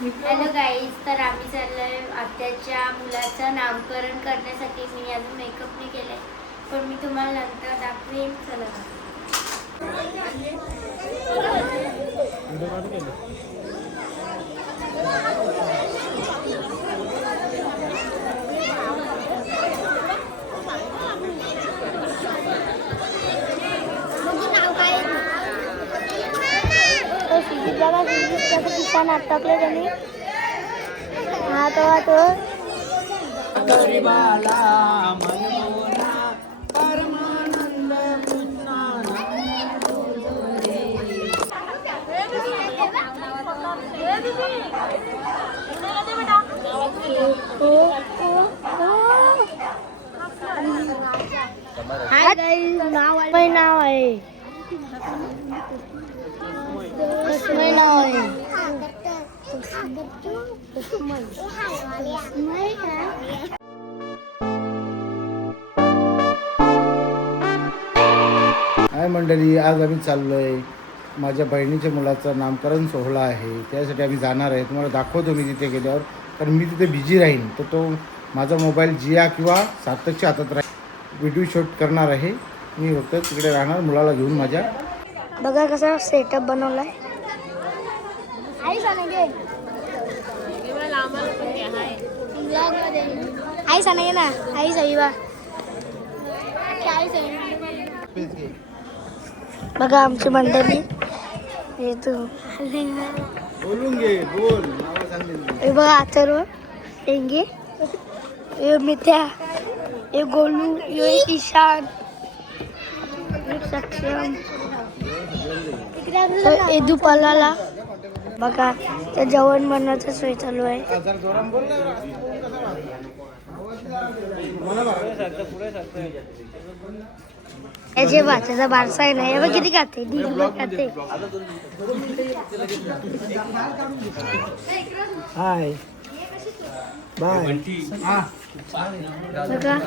Hello guys, तर आम्ही चाललोय आत्याच्या मुलाचं नामकरण करण्यासाठी. मी अजून मेकअप नाही केलाय, पण मी तुम्हाला नंतर दाखवेन. चला. किसान टाकले त्यांनी हा तो नाव आहे हाय मंडळी, आज आम्ही चाललोय माझ्या बहिणीच्या मुलाचं नामकरण सोहळा आहे. त्यासाठी आम्ही जाणार आहे. तुम्हाला दाखवतो मी तिथे गेल्यावर, कारण मी तिथे बिझी राहीन. तर तो माझा मोबाईल जिया किंवा सार्थकच्या हातात राहील. व्हिडिओ शूट करणार आहे मी, फक्त तिकडे राहणार मुलाला घेऊन माझ्या. बघा कसा सेटअप बनवलाय. आई सांगे ना, आई सईवा. बघा आमची मंडळी. हे तू बोलून घे, बोल. हे बघा अथर्व, टेंगे, हे मिथ्या, हे गोलू, हे ईशान, हे सक्षम, हे दुपालाला. बघा त्या जेवण बनवायचं सोय चालू आहे. याचे भाच्याचा बारसा आहे ना, हे बघ किती खाते, खाते. Hi bye. बघा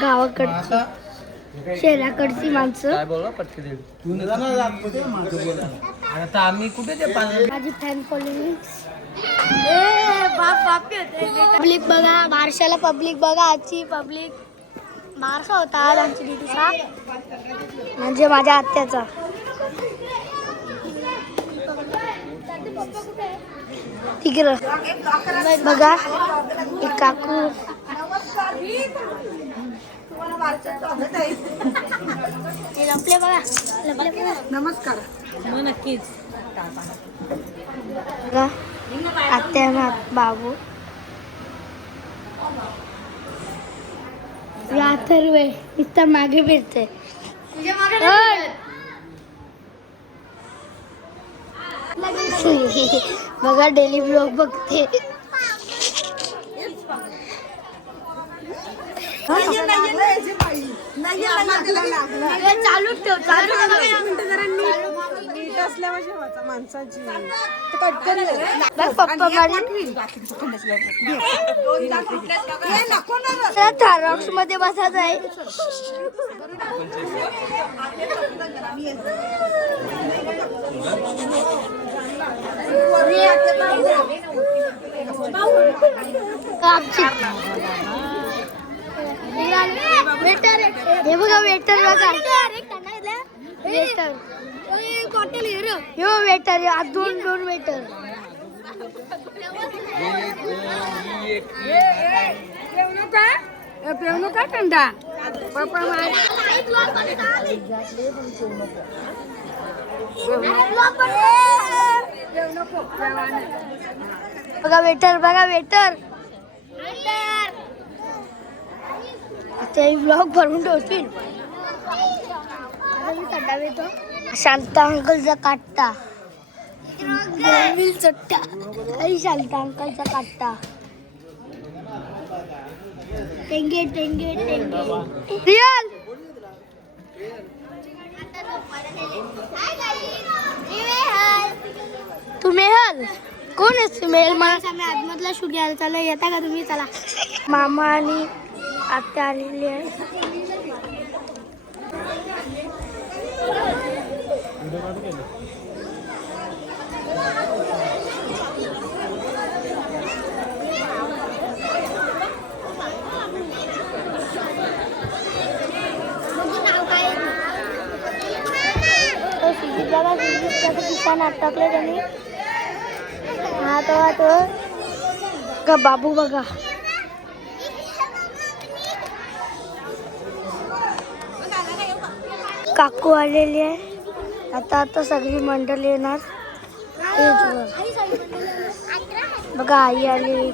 गावाकडची शहराकडची माणसं. माझी फॅन फॉलोइंग. पब्लिक बघा, बारशाला पब्लिक बघा. आजची पब्लिक बारसा होता आज आमची दिदीचा, म्हणजे माझ्या आत्याचा. तिकडं बघा एक काकू. लपले बघा, लपले बघा. नमस्कार. नक्कीच बघा आत्या बाबू. अथर्व नुसता मागे फिरते. बघा डेली ब्लॉग बघते. चालू ठेव, चालू माणसाची थारॉक्स मध्ये बसायचं आहे. हे बघा वेटर बघा, वेटर यो वेटर, आज दोन वेटर. पिऊ नका थंडा. बघा वेटर, बघा वेटर. ते ब्लॉग भरून ठेवतील. थंडा येतो. शांता अंकलचा काट्टा, चट्टा. शांता अंकलचा काट्टा. टेंगे टेंगे टेंगे. रियल तुम्ही हल कोण आहे सुमेल? आम्ही आतमधला शूट घ्यायला चालू. येता का तुम्ही? चला. मामा आणि आत्या आलेली आहे. छान हात टाकले त्यांनी. हा तो का बाबू बघा. काकू आलेली आहे. आता सगळी मंडळी येणार. बघा आई आली.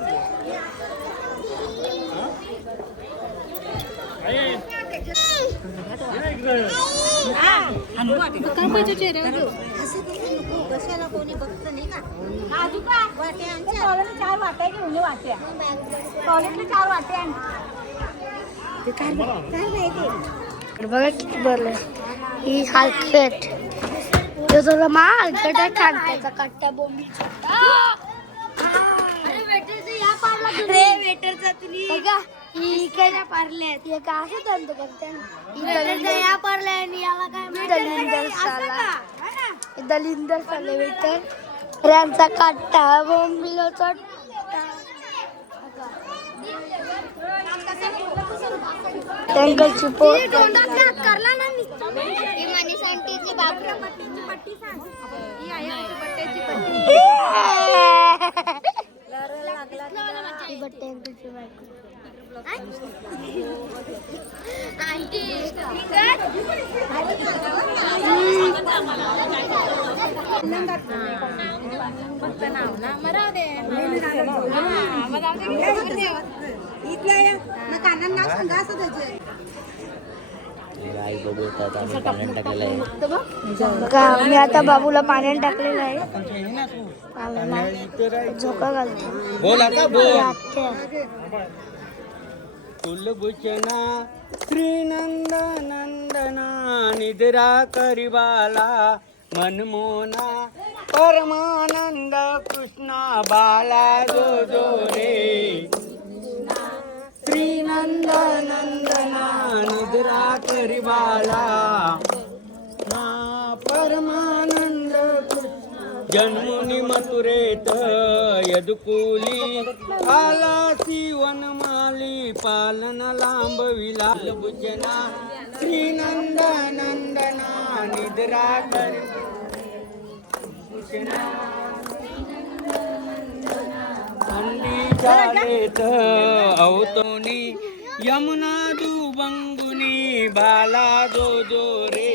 बघा किती भरलंय. ही हलकेट तुला मा हलकेट छान त्याचा कट्ट्या बोंबी दलिंदर साले वेटर यांचा काट्टा बोंबिलो टँगलची पोट मी आता बाबूला पाण्यात टाकलेलं आहे. झोका घालतो. कुलभूषणा श्रीनंद नंदना निद्रा करिबाला मनमोना परमानंद कृष्णा बाला जो जो रे. श्रीनंद नंदना निद्रा करिबाला ना परमानंद जन्मुनी मथुरेत यदुकुली आला वनमाली पालन लांबविला. भुजना श्रीनंद नंदना निद्रा कर चालेत अवतोनी यमुना दुबंगुनी बाला जो जो रे.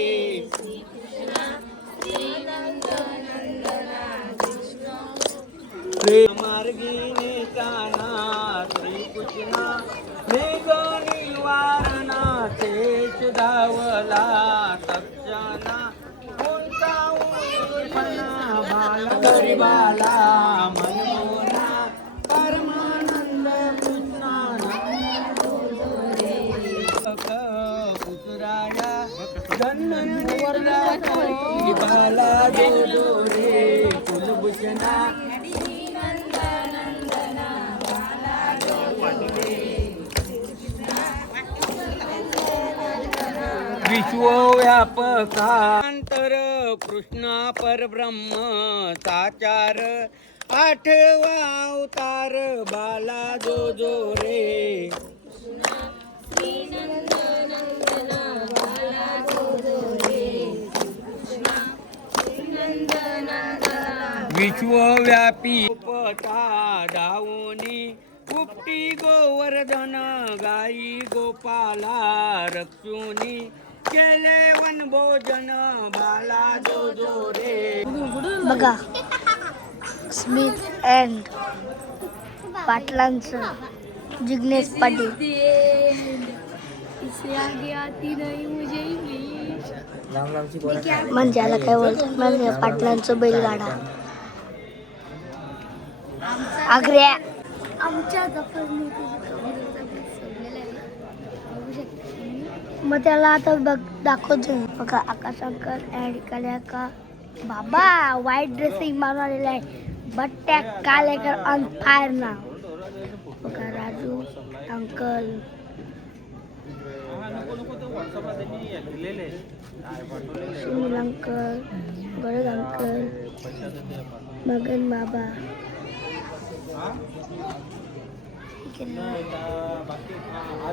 मार्गीने जाना श्रीकृष्णा मेघ निवारणा शेष धावला सक्षना कोणता बाला गरीबाला मनमोना परमानंद कृष्णा पुतराया धन्वंतरी बाला जो रे. कुलभूषणा विश्वव्यापकांतर कृष्ण परब्रह्म साचार आठवा अवतार बाला जो जो रे. विश्वव्यापी पता धावोनी उपटी गोवर्धन गाई गोपाला रक्षोनी केले वन भोजन बाला जो जो रे. बघा स्मिथ अँड पाटलांचं जिग्नेश पाटील. म्हणजे याला काय बोलतात म्हणजे पाटलांचं बैलगाडा. आग्र्या आमच्या मग त्याला आता दाखवतो. बघा आकाशंकर ॲड केल्या का बाबा व्हाईट ड्रेसिंग मारून आलेला आहे. बट्ट्या कालेकर ऑन फायर ना. बघा राजू अंकल सुनील अंकल गरज अंकल मगन बाबा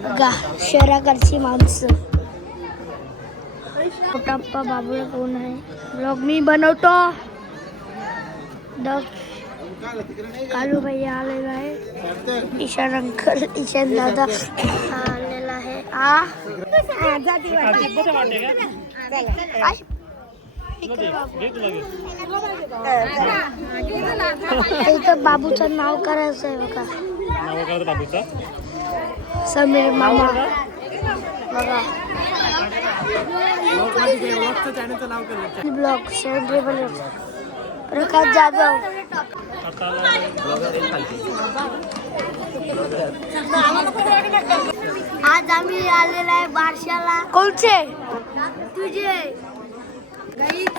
बघा शहराकडची माणसं. मोठाप्पा बाबूला कोण आहे ब्लॉग मी बनवतो. कालू भैया आलेला आहे, ईशान अंकल, ईशान दादा आलेला आहे. इथं बाबूचं नाव करायचं आहे बघा, समीर मामा बघा. Blog celebrate Prakash Jadhav. आज आम्ही आलेला आहे बारशाला. कोणचे तुझे गाईच.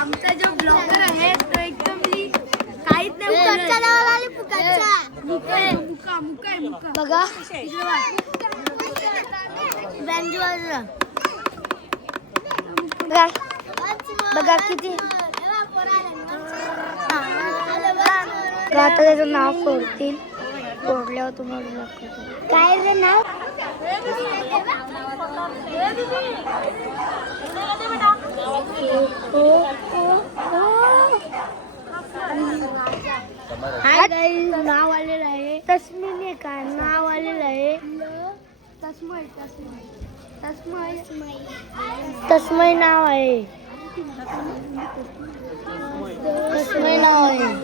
आमचा जो ब्लॉगर आहे तो एकदम काहीच नाही बघा. बघा किती. आता त्याचं नाव फोडतील, फोडल्यावर तुम्हाला दाखवतो. काय रे नाव? नाव आलेलं आहे तस्मीने. काय नाव आलेलं आहे? तस्मय. तस्मय नाव आहे. तस्मय नाव आहे.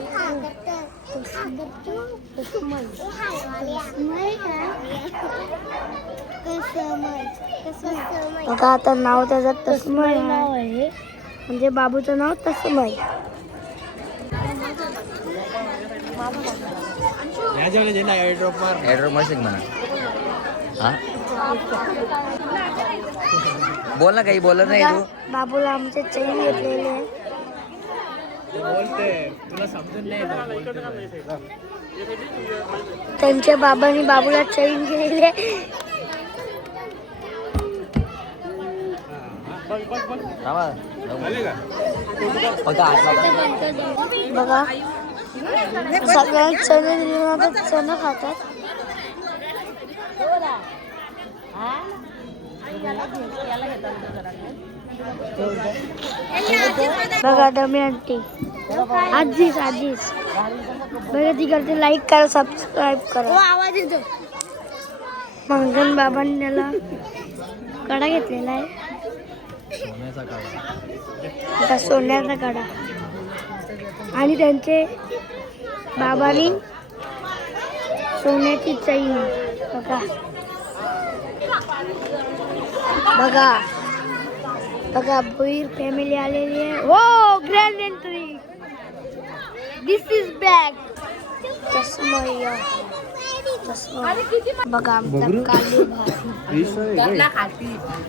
बघा आता नाव त्याचं तस्मय नाव आहे, म्हणजे बाबूचं नाव तस्मय. बोल ना, काही बोलत नाही तू. बाबूला आमचे चैन घेतलेले आहे. त्यांच्या बाबांनी बाबूला चैन केलेली आहे. बघा सगळ्यांना चणे दिले ना, तर चणे खातात. बघा दमी आंटी आजीच बघा ती करते. लाईक करा, सबस्क्राईब करा. आवाज येतो. मंगन बाबांनी त्याला कडा घेतलेला आहे, आता सोन्याचा कडा. आणि त्यांचे बाबांनी सोन्याची चैन. बघा बघा बघा भोईर फॅमिली आलेली आहे. हो grand entry. This is bag. चष्मा बघा आमचा कालू भाई.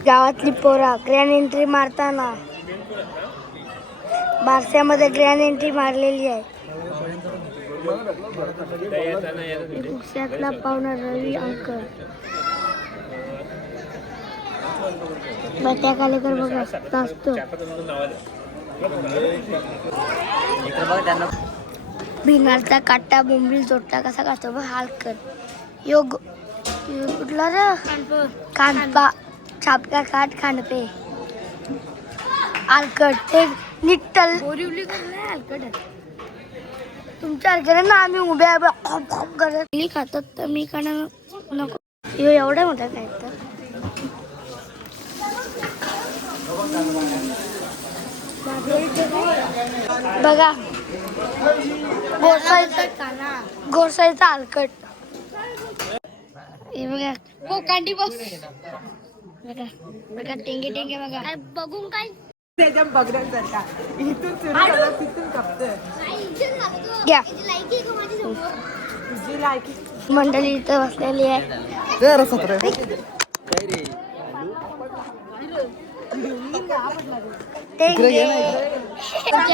गावातली पोरा ग्रँड एंट्री मारताना बारशामध्ये ग्रँड एंट्री मारलेली आहे. गुस्स्यातला पाहुणा रवी अंकल. बट्या कालेकर बघा नाचतो. भिनारचा काटा बोंबील जोडता कसा काढतो बघ. हालकर योग कुठला रे? कानपा छापका काट खांडपे. आलकट ते निट्टल बोरिवली आलकट. तुमच्या हलकट ना आम्ही उभ्या करत खातात, तर मी खाणार नको. एवढं मोठं काय तर बघा गोरसाईचा हलकट. हे बघा कोकांडी बॉक्स. बघा बघा टेंगे टेंगे बघा. बघून काय त्याच्यात बघण्यासारखा. इथून सुरू झाला, तिथून कपतं. घ्या. तुझी लायकी. मंडळी इथं बसलेली आहे.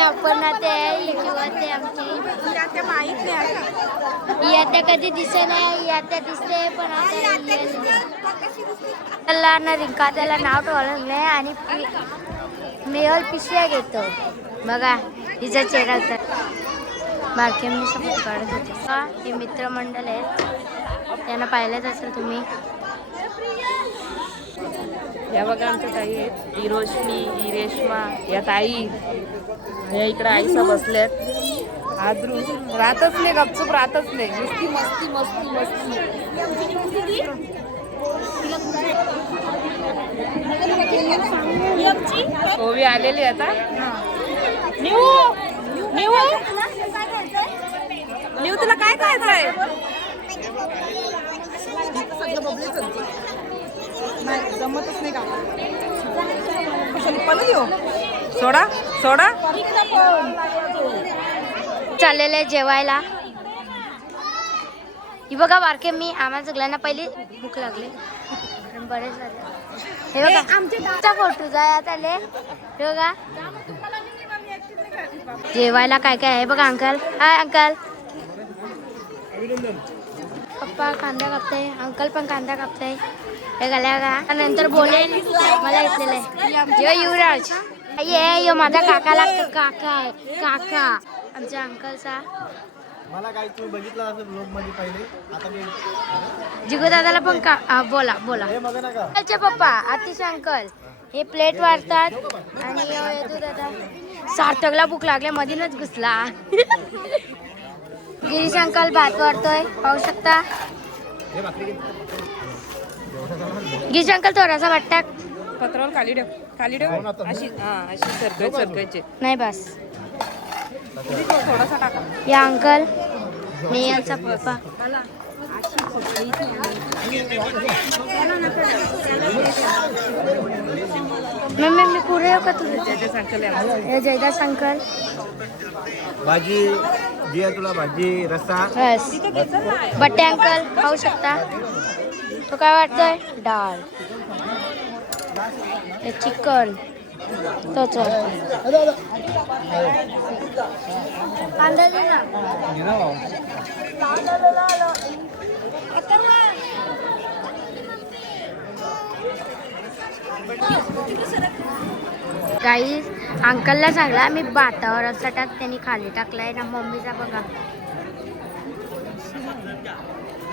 आपण आता कधी दिसे नाही, आता दिसते पण आता रिंका त्याला नाव ठेवलं नाही. आणि मेहल पिशव्या घेतो बघा हिचा चेहरा. तर बारके मी सपोर्ट काढत होते. हे मित्रमंडळ आहेत, त्यांना पाहिलंच असेल तुम्ही. या बघा आमच्या ताई आहेत, ही रोशनी, ही रेश्मा, या ताई हे इकडे आईसा बसल्यात आदरून राहतच नाही, गपचूप राहतच नाही, नुसती मस्ती मस्ती मस्ती. ओवी आलेली आता. निव तुला काय खायचंय? नाही जमतच नाही का सोडा सोडा. चाललेलं आहे जेवायला. ही बघा बारके मी आम्हाला सगळ्यांना पहिली भूक लागली. बरेच झाले. हे बघा आमच्या फोटो जायात आले. हे बघा जेवायला काय काय आहे बघा. Uncle hi uncle. पप्पा कांदा कापताय, अंकल पण कांदा कापताय. हे घाल्या का नंतर बोलेल मला घेतलेलं आहे. यो युवराज ये यो माझा काकाला काका आहे. काका आमच्या अंकलचा. मला काही तुम्ही बघितलं असं ब्लॉग मध्ये पहिले. आता मी जिगो दादाला पण बोला बोला. हे बघा ना का अंकलचे पप्पा आतिश अंकल हे प्लेट वाढतात आणि येतो दादा. सार्थकला भूक लागल्या मधीनच घुसला. गिरीश अंकल भात वाढतोय पाहू शकता. गिरीश अंकल थोडासा वाटतात. पत्रावर खाली ठेव, खाली ठेव. अशी हा अशी सरकायचे नाही बस. थोडासा टाका. या अंकल मी यांचा पप्पा. मी पुरे का तुझे जयदास अंकल. भाजी जी आहे तुला भाजी रस्सा. बस बट्टे अंकल खाऊ शकता. तो काय वाटतंय डाळ चिकन तोच कांदा दे ना. गाईस अंकलला सांगला मी भातावर असं टाक त्यांनी खाली टाकलाय ना. मम्मीचा बघा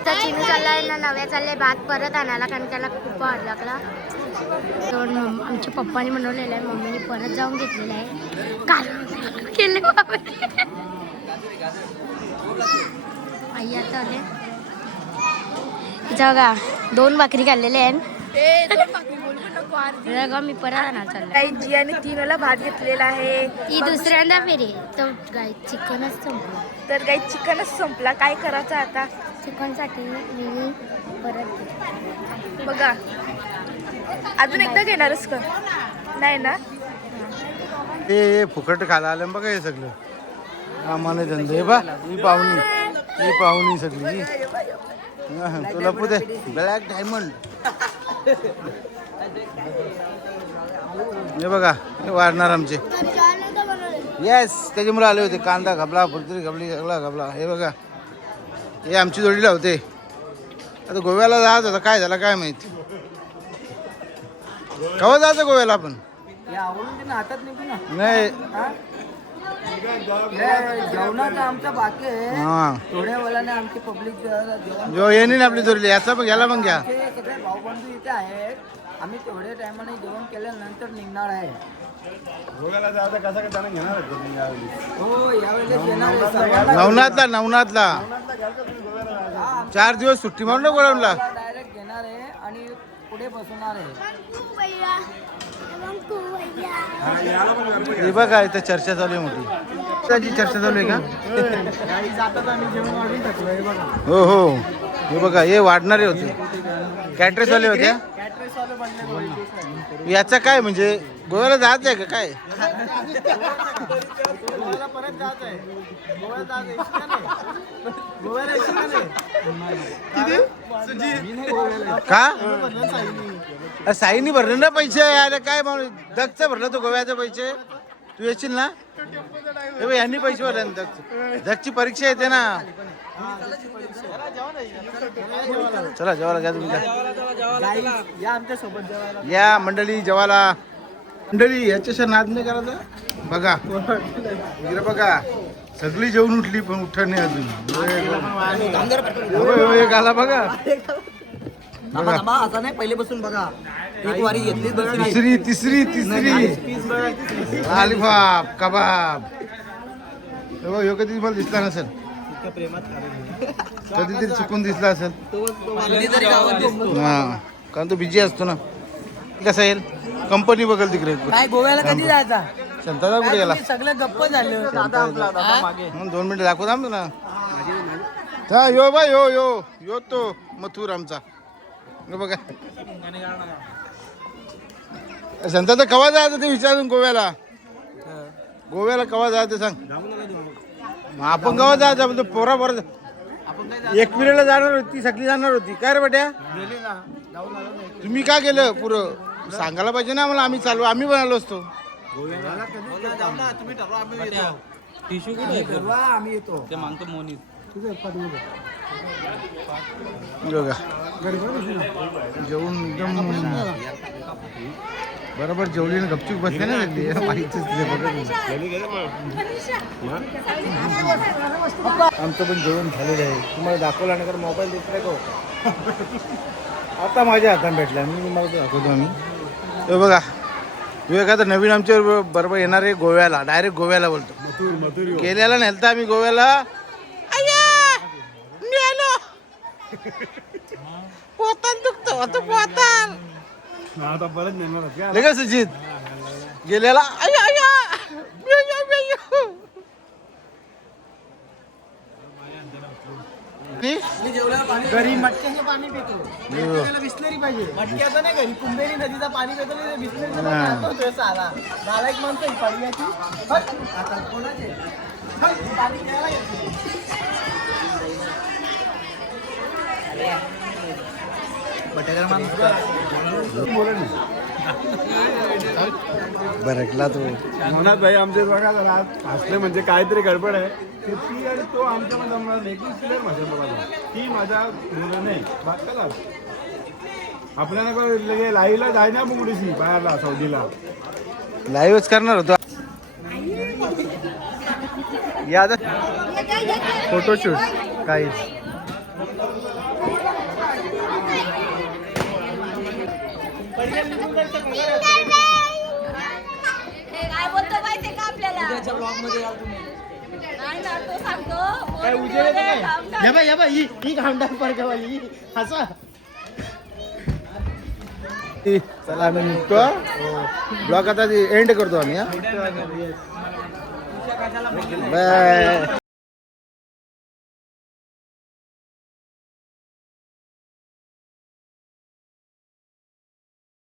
तर चिनू चाललाय ना नव्या चालले भात परत आणायला कारण त्याला खूप वाढ लागला. तर आमच्या पप्पाने बनवलेलं आहे, मम्मीने परत जाऊन घेतलेलं आहे. काल केले आई आता आले. तिचा बघा 2 भाकरी खाल्लेले आहेत. मी परत आणायला चाललं. जी आणि 3 वाला भात घेतलेला आहे. ही दुसऱ्यांदा फेरी तर गाई चिकनच संपलं. तर काही चिकनच संपला. काय करायचं आता? चिकनसाठी मी परत बघा अजून एकदा घेणारच का नाही ना. हे फुकट खायला आलं बघा हे सगळं आम्हाला धंदे. हे बा ही पाहुणी सगळी तुला पुढे ब्लॅक डायमंड. हे बघा हे वाढणार आमचे. येस त्याच्यामुळे आले होते. कांदा घाबला फुलतरी घाबली सगळा घाबला. हे बघा हे आमची जोडीला होते. आता गोव्याला जात होता काय झालं काय माहिती. केव्हा जायचं गोव्याला आपण? नाही आमचा बाकी आहे. हा थोड्या वेळाने आमची पब्लिक जो येणे ना आपली जोडीला याचा पण घ्यायला मग घ्या. सगळे भाऊबंधू इथे आहेत. आम्ही तेवढ्या टायमाने जेवण केल्यानंतर निघणार आहे. गोव्याला जायचं कसं काय त्यानं घेणार हो यावेळेस येणार नवनाथला नवनाथला 4 दिवस सुट्टी मारून ना गोव्याला डायरेक्ट घेणार आहे आणि पुढे बसवणार आहे. हे बघा इथं चर्चा चालू आहे मोठी. त्याची चर्चा चालू आहे का? हो हो हे बघा हे वाढणारे होते. कॅटरेसवाले होते. याचा काय म्हणजे गोव्याला जायचं आहे का काय? का साईनी भरले ना पैसे. अरे काय म्हणून दगचं भरलं तो गोव्याचे पैसे. तू येशील ना? हे बघ यांनी पैसे भरले ना दगचं. दगची परीक्षा येते ना. चला जेवायला घ्या तुम्ही. या आमच्या सोबत जेवायला. या मंडळी जेवायला. मंडळी याच्याशा नाद नाही करायचा. बघा इकडे बघा सगळी जेवून उठली पण उठत नाही अजून. एक आला बघा. आता नाही पहिले बसून बघा. तिसरी तिसरी तिसरी लालीपाप कबाब हे बघ, ह्यो कधी तुम्हाला दिसला नसेल, कधीतरी चुकून दिसला असेल. हा, कारण तो बिझी असतो ना. कसा येईल कंपनी बघेल तिकडे. काय गोव्याला कधी जायचा? संताचा कुठे गेला? सगळं गप्प झालं. मग 2 मिनिटं दाखवू थांब ना. हा यो बा यो यो यो तो मथुर आमचा. हे बघा संताचा कवा जायचं ते विचारून गोव्याला. गोव्याला कवा जायचं सांग. मग आपण कवा जायचं? आपण पोरा पोरा एक पिरियडला जाणार होती, सगळी जाणार होती. काय रे बेट्या, तुम्ही का गेलं? पुरं सांगायला पाहिजे ना आम्हाला. आम्ही चालू, आम्ही पण आलो असतो. बघा जेवून एकदम बरोबर जेवली ना, गपचूप बसले ना सगळी. आमचं पण जेवण झालेलं आहे. तुम्हाला दाखवला नाही कारण मोबाईल दिसलाय का होता. आता माझ्या हातात भेटला, मी तुम्हाला दाखवतो. आम्ही हे बघा, एखादा नवीन आमच्या बरोबर येणार आहे गोव्याला. डायरेक्ट गोव्याला बोलतो. गेल्याला नेलतं आम्ही गोव्याला. पोतान दुखतो आता पोतान. आता परत नेणार सुजित गेल्याला. घरी मटक्याचं पाणी पितो. बिस्लरी पाहिजे. मटक्याचं नाही, घरी कुंभेरी नदीचं पाणी पितो. बिस्लरीचं पाणी साला मला एक माणसं पडल्याची आता कोणाचे पाणी घ्यायला बरकला तो म्हणत भाई आमचे बघा जरा हसले म्हणजे काहीतरी गडबड आहे. ते ती आणि तो आमच्या मध्ये जमणार नाही. की क्लिअर माझ्या बघा ती माझ्या मुलं नाही बागला आपल्याला लगे लाईव्हला जाय ना बुगडीशी बाहेरला सौदीला लाईव्हच करणार होतो. याद फोटोशूट काहीच. काय बोलतो माहितीये का आपल्याला? नाही ना, तो सांगतो ही घामदार परगावाली हसा. चला आम्ही निघतो. ब्लॉग आता एंड करतो आम्ही. बाय.